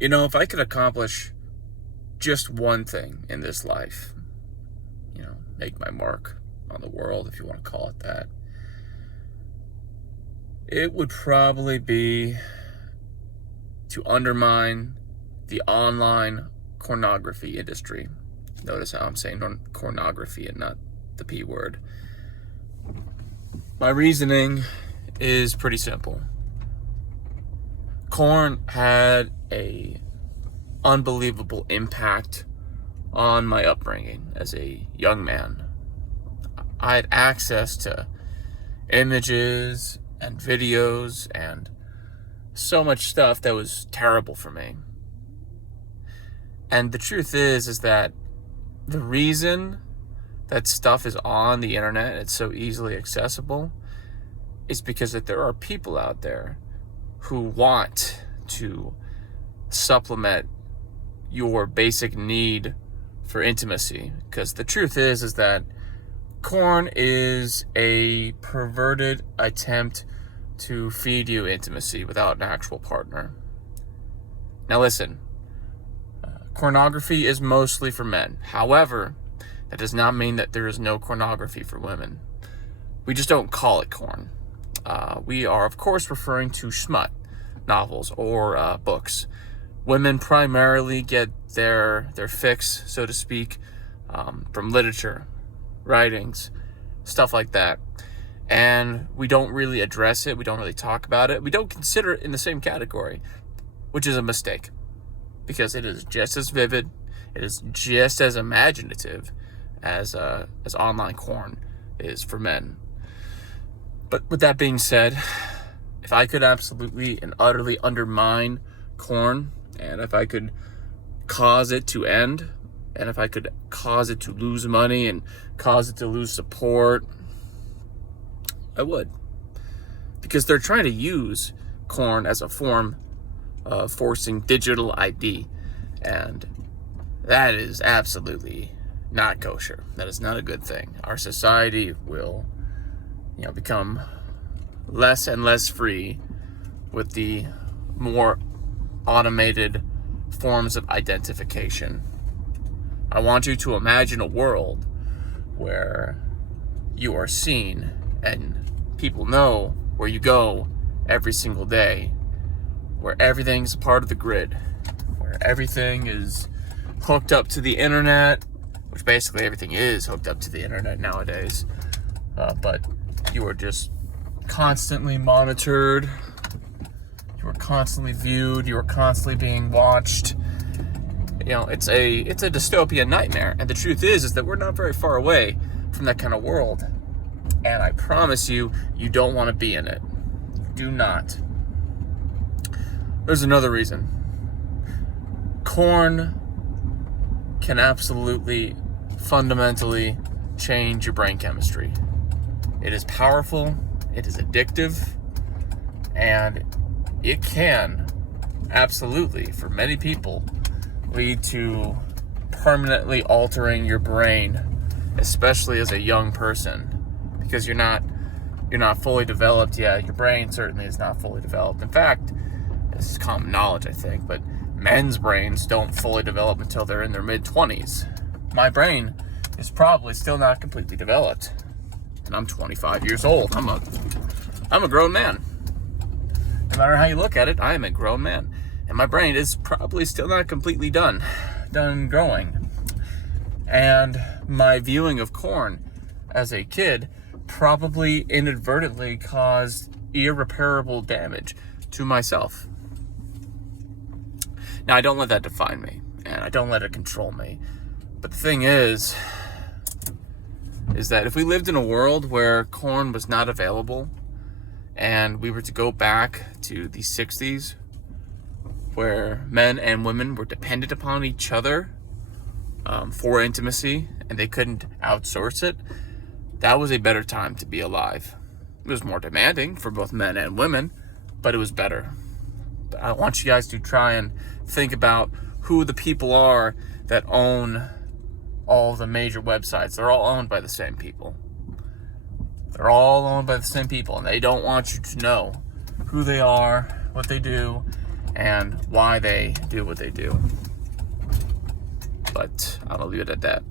If I could accomplish just one thing in this life, make my mark on the world, if you want to call it that, it would probably be to undermine the online pornography industry. Notice how I'm saying pornography and not the P word. My reasoning is pretty simple. Porn had a unbelievable impact on my upbringing as a young man. I had access to images and videos and so much stuff that was terrible for me. And the truth is that the reason that stuff is on the internet, it's so easily accessible, is because that there are people out there who want to supplement your basic need for intimacy. Because the truth is that porn is a perverted attempt to feed you intimacy without an actual partner. Now listen, pornography is mostly for men. However, that does not mean that there is no pornography for women. We just don't call it porn. We are, of course, referring to smut novels or books. Women primarily get their fix, so to speak, from literature, writings, stuff like that. And we don't really address it. We don't really talk about it. We don't consider it in the same category, which is a mistake, because it is just as vivid, it is just as imaginative as online porn is for men. But with that being said, if I could absolutely and utterly undermine porn, and if I could cause it to end, and if I could cause it to lose money and cause it to lose support, I would. Because they're trying to use porn as a form of forcing digital ID. And that is absolutely not kosher. That is not a good thing. Our society will, become less and less free with the more automated forms of identification. I want you to imagine a world where you are seen and people know where you go every single day, where everything's a part of the grid, where everything is hooked up to the internet, which basically everything is hooked up to the internet nowadays, but you are just constantly monitored, you are constantly viewed, you are constantly being watched. It's a dystopian nightmare, and the truth is that we're not very far away from that kind of world, and I promise you, you don't want to be in it. Do not. There's another reason. Porn can absolutely, fundamentally change your brain chemistry. It is powerful, it is addictive, and it can absolutely, for many people, lead to permanently altering your brain, especially as a young person, because you're not fully developed yet. Your brain certainly is not fully developed. In fact, this is common knowledge, I think, but men's brains don't fully develop until they're in their mid-20s. My brain is probably still not completely developed, and I'm 25 years old. I'm a grown man. No matter how you look at it, I am a grown man, and my brain is probably still not completely done growing. And my viewing of porn as a kid probably inadvertently caused irreparable damage to myself. Now, I don't let that define me, and I don't let it control me. But the thing is that if we lived in a world where porn was not available, and we were to go back to the 60s, where men and women were dependent upon each other for intimacy, and they couldn't outsource it, that was a better time to be alive. It was more demanding for both men and women, but it was better. I want you guys to try and think about who the people are that own all the major websites. They're all owned by the same people. They're all owned by the same people, and they don't want you to know who they are, what they do, and why they do what they do. But I'm gonna leave it at that.